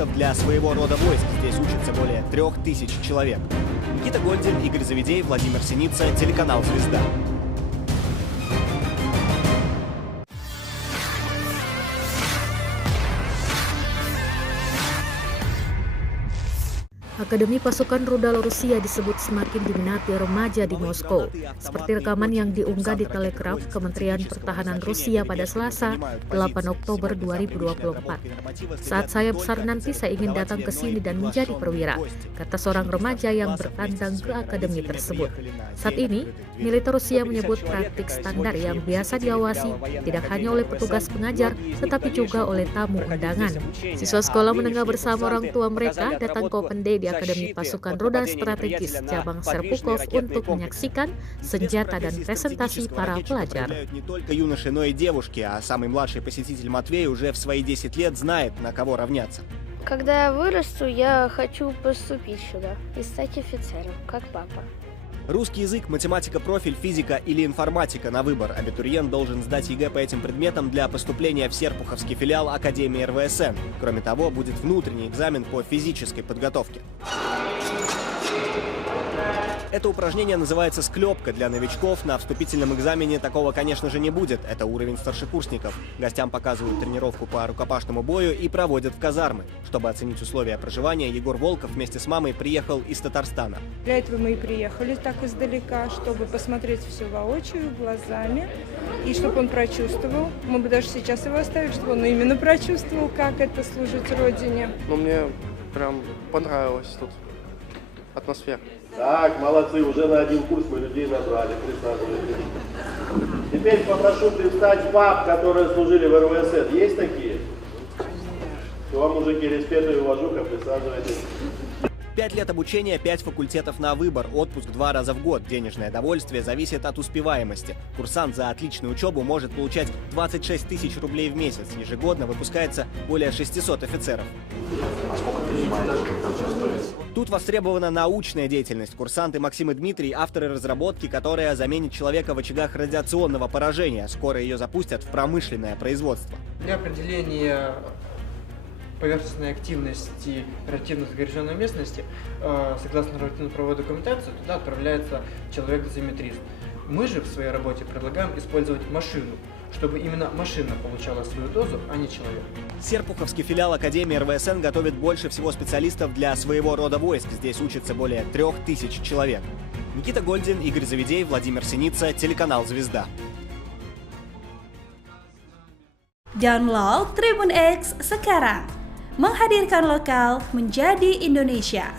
специалистов для своего рода войск. Здесь учатся более 3000 человек. Никита Гольдин, Игорь Завидей, Владимир Синица, телеканал «Звезда». Akademi Pasukan Rudal Rusia disebut semakin diminati remaja di Moskow. Seperti rekaman yang diunggah di Telegraph Kementerian Pertahanan Rusia pada Selasa, 8 Oktober 2024. Saat saya besar nanti saya ingin datang ke sini dan menjadi perwira, kata seorang remaja yang bertandang ke akademi tersebut. Saat ini, militer Rusia menyebut praktik standar yang biasa diawasi tidak hanya oleh petugas pengajar, tetapi juga oleh tamu undangan. Siswa sekolah menengah bersama orang tua mereka datang ke Open Day di Akademi Pasukan Rudal Strategis cabang Serpukov untuk menyaksikan senjata dan presentasi para pelajar. Не только юноши, но и девушки, а самый младший посетитель Матвей уже в свои 10 лет знает, на кого равняться. Когда я вырасту, я хочу поступить сюда и стать офицером, как папа. Русский язык, математика, профиль, физика или информатика на выбор. Абитуриент должен сдать ЕГЭ по этим предметам для поступления в Серпуховский филиал Академии РВСН. Кроме того, будет внутренний экзамен по физической подготовке. Это упражнение называется «Склепка». Для новичков на вступительном экзамене такого, конечно же, не будет. Это уровень старшекурсников. Гостям показывают тренировку по рукопашному бою и проводят в казармы. Чтобы оценить условия проживания, Егор Волков вместе с мамой приехал из Татарстана. Для этого мы и приехали так издалека, чтобы посмотреть все воочию, глазами, и чтобы он прочувствовал. Мы бы даже сейчас его оставили, чтобы он именно прочувствовал, как это служить Родине. Ну, мне прям понравилось тут атмосфера. Так, молодцы, уже на один курс мы людей набрали, присаживайтесь. Теперь попрошу представить пап, которые служили в РВСН. Есть такие? Вам, мужики, респект и уважуха, присаживайтесь. 5 лет обучения, 5 факультетов на выбор, отпуск 2 раза в год. Денежное довольствие зависит от успеваемости. Курсант за отличную учебу может получать 26 тысяч рублей в месяц. Ежегодно выпускается более 600 офицеров. Тут востребована научная деятельность. Курсанты Максим и Дмитрий – авторы разработки, которая заменит человека в очагах радиационного поражения. Скоро ее запустят в промышленное производство. Для определения поверхностной активности радиоактивно загрязненной местности, согласно радиоактивно-правовой документации, туда отправляется человек-дозиметрист. Мы же в своей работе предлагаем использовать машину, чтобы именно машина получала свою дозу, а не человек. Серпуховский филиал Академии РВСН готовит больше всего специалистов для своего рода войск. Здесь учатся более 3000 человек. Никита Гольдин, Игорь Завидей, Владимир Синица, телеканал «Звезда». Download Tribun X sekarang, menghadirkan lokal menjadi Indonesia.